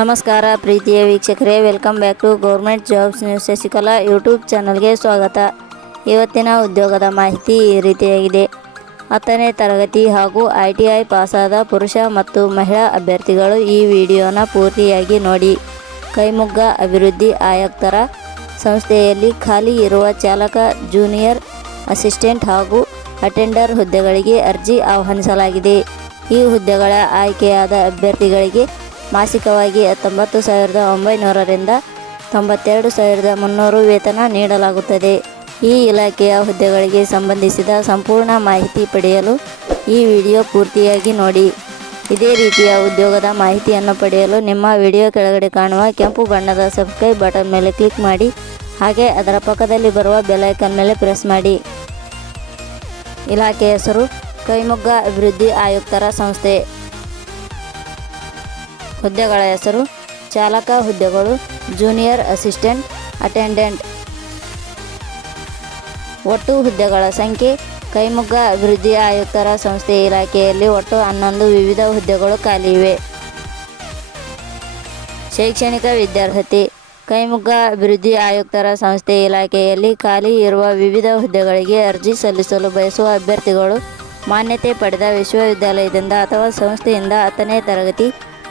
ನಮಸ್ಕಾರ ಪ್ರೀತಿಯ ವೀಕ್ಷಕರೇ welcome back to government jobs news Shashikala YouTube ಚಾನಲ್ಗೆ ಸ್ವಾಗತ. ಇವತ್ತಿನ ಉದ್ಯೋಗದ ಮಾಹಿತಿ ಈ ರೀತಿಯಾಗಿದೆ. ಹತ್ತನೇ ತರಗತಿ ಹಾಗೂ ಐ ಟಿ ಐ ಪಾಸಾದ ಪುರುಷ ಮತ್ತು ಮಹಿಳಾ ಅಭ್ಯರ್ಥಿಗಳು ಈ ವಿಡಿಯೋನ ಪೂರ್ತಿಯಾಗಿ ನೋಡಿ. ಕೈಮುಗ್ಗ ಅಭಿವೃದ್ಧಿ ಆಯುಕ್ತರ ಸಂಸ್ಥೆಯಲ್ಲಿ ಖಾಲಿ ಇರುವ ಚಾಲಕ ಜೂನಿಯರ್ ಅಸಿಸ್ಟೆಂಟ್ ಹಾಗೂ ಅಟೆಂಡರ್ ಹುದ್ದೆಗಳಿಗೆ ಅರ್ಜಿ ಆಹ್ವಾನಿಸಲಾಗಿದೆ. ಈ ಹುದ್ದೆಗಳ ಆಯ್ಕೆಯಾದ ಅಭ್ಯರ್ಥಿಗಳಿಗೆ ಮಾಸಿಕವಾಗಿ ಹತ್ತೊಂಬತ್ತು ಸಾವಿರದ ಒಂಬೈನೂರರಿಂದ ತೊಂಬತ್ತೆರಡು ಸಾವಿರದ ಮುನ್ನೂರು ವೇತನ ನೀಡಲಾಗುತ್ತದೆ. ಈ ಇಲಾಖೆಯ ಹುದ್ದೆಗಳಿಗೆ ಸಂಬಂಧಿಸಿದ ಸಂಪೂರ್ಣ ಮಾಹಿತಿ ಪಡೆಯಲು ಈ ವಿಡಿಯೋ ಪೂರ್ತಿಯಾಗಿ ನೋಡಿ. ಇದೇ ರೀತಿಯ ಉದ್ಯೋಗದ ಮಾಹಿತಿಯನ್ನು ಪಡೆಯಲು ನಿಮ್ಮ ವಿಡಿಯೋ ಕೆಳಗಡೆ ಕಾಣುವ ಕೆಂಪು ಬಣ್ಣದ ಸಬ್ಸ್ಕ್ರೈಬ್ ಬಟನ್ ಮೇಲೆ ಕ್ಲಿಕ್ ಮಾಡಿ, ಹಾಗೆ ಅದರ ಪಕ್ಕದಲ್ಲಿ ಬರುವ ಬೆಲೈಕನ್ ಮೇಲೆ ಪ್ರೆಸ್ ಮಾಡಿ. ಇಲಾಖೆ ಹೆಸರು ಕೈಮುಗ್ಗ ಅಭಿವೃದ್ಧಿ ಆಯುಕ್ತರ ಸಂಸ್ಥೆ. ಹುದ್ದೆಗಳ ಹೆಸರು, ಚಾಲಕ ಹುದ್ದೆಗಳು, ಜೂನಿಯರ್ ಅಸಿಸ್ಟೆಂಟ್, ಅಟೆಂಡೆಂಟ್. ಒಟ್ಟು ಹುದ್ದೆಗಳ ಸಂಖ್ಯೆ, ಕೈಮುಗ್ಗ ಅಭಿವೃದ್ಧಿ ಆಯುಕ್ತರ ಸಂಸ್ಥೆ ಇಲಾಖೆಯಲ್ಲಿ ಒಟ್ಟು ಹನ್ನೊಂದು ವಿವಿಧ ಹುದ್ದೆಗಳು ಖಾಲಿ ಇವೆ. ಶೈಕ್ಷಣಿಕ ವಿದ್ಯಾರ್ಹತೆ, ಕೈಮುಗ್ಗ ಅಭಿವೃದ್ಧಿ ಆಯುಕ್ತರ ಸಂಸ್ಥೆ ಇಲಾಖೆಯಲ್ಲಿ ಖಾಲಿ ಇರುವ ವಿವಿಧ ಹುದ್ದೆಗಳಿಗೆ ಅರ್ಜಿ ಸಲ್ಲಿಸಲು ಬಯಸುವ ಅಭ್ಯರ್ಥಿಗಳು ಮಾನ್ಯತೆ ಪಡೆದ ವಿಶ್ವವಿದ್ಯಾಲಯದಿಂದ ಅಥವಾ ಸಂಸ್ಥೆಯಿಂದ ಹತ್ತನೇ ತರಗತಿ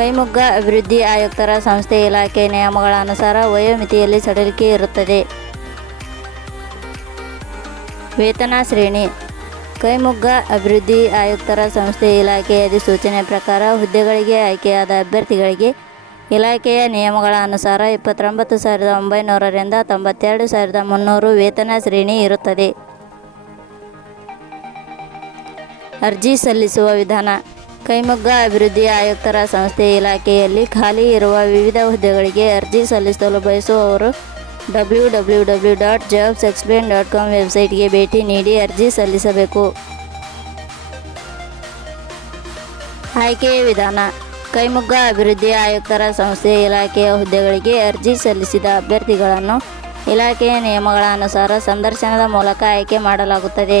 ಕೈಮುಗ್ಗ ಅಭಿವೃದ್ಧಿ ಆಯುಕ್ತರ ಸಂಸ್ಥೆ ಇಲಾಖೆ ನಿಯಮಗಳ ಅನುಸಾರ ವಯೋಮಿತಿಯಲ್ಲಿ ಸಡಿಲಿಕೆ ಇರುತ್ತದೆ. ವೇತನ ಶ್ರೇಣಿ. ಕೈಮುಗ್ಗ ಅಭಿವೃದ್ಧಿ ಆಯುಕ್ತರ ಸಂಸ್ಥೆ ಇಲಾಖೆಯ ಅಧಿಸೂಚನೆ ಪ್ರಕಾರ ಹುದ್ದೆಗಳಿಗೆ ಆಯ್ಕೆಯಾದ ಅಭ್ಯರ್ಥಿಗಳಿಗೆ ಇಲಾಖೆಯ ನಿಯಮಗಳ ಅನುಸಾರ ಇಪ್ಪತ್ತೊಂಬತ್ತು ಸಾವಿರದ ಒಂಬೈನೂರರಿಂದ ತೊಂಬತ್ತೆರಡು ಸಾವಿರದ ಮುನ್ನೂರು ವೇತನ ಶ್ರೇಣಿ ಇರುತ್ತದೆ. ಅರ್ಜಿ ಸಲ್ಲಿಸುವ ವಿಧಾನ. ಕೈಮುಗ್ಗ ಅಭಿವೃದ್ಧಿ ಆಯುಕ್ತರ ಸಂಸ್ಥೆ ಇಲಾಖೆಯಲ್ಲಿ ಖಾಲಿ ಇರುವ ವಿವಿಧ ಹುದ್ದೆಗಳಿಗೆ ಅರ್ಜಿ ಸಲ್ಲಿಸಲು ಬಯಸುವವರು W W W dot jobs explain dot com ವೆಬ್ಸೈಟ್ಗೆ ಭೇಟಿ ನೀಡಿ ಅರ್ಜಿ ಸಲ್ಲಿಸಬೇಕು. ಆಯ್ಕೆಯ ವಿಧಾನ. ಕೈಮುಗ್ಗ ಅಭಿವೃದ್ಧಿ ಆಯುಕ್ತರ ಸಂಸ್ಥೆ ಇಲಾಖೆಯ ಹುದ್ದೆಗಳಿಗೆ ಅರ್ಜಿ ಸಲ್ಲಿಸಿದ ಅಭ್ಯರ್ಥಿಗಳನ್ನು ಇಲಾಖೆಯ ನಿಯಮಗಳ ಅನುಸಾರ ಸಂದರ್ಶನದ ಮೂಲಕ ಆಯ್ಕೆ ಮಾಡಲಾಗುತ್ತದೆ.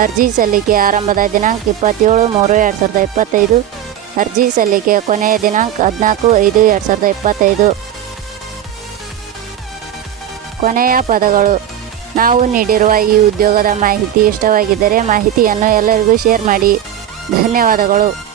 ಅರ್ಜಿ ಸಲ್ಲಿಕೆ ಆರಂಭದ ದಿನಾಂಕ ಇಪ್ಪತ್ತೇಳು ಮೂರು ಎರಡು ಸಾವಿರದ ಇಪ್ಪತ್ತೈದು. ಅರ್ಜಿ ಸಲ್ಲಿಕೆ ಕೊನೆಯ ದಿನಾಂಕ ಹದಿನಾಲ್ಕು ಐದು ಎರಡು ಸಾವಿರದ ಇಪ್ಪತ್ತೈದು. ಕೊನೆಯ ಪದಗಳು. ನಾವು ನೀಡಿರುವ ಈ ಉದ್ಯೋಗದ ಮಾಹಿತಿ ಇಷ್ಟವಾಗಿದ್ದರೆ ಮಾಹಿತಿಯನ್ನು ಎಲ್ಲರಿಗೂ ಶೇರ್ ಮಾಡಿ. ಧನ್ಯವಾದಗಳು.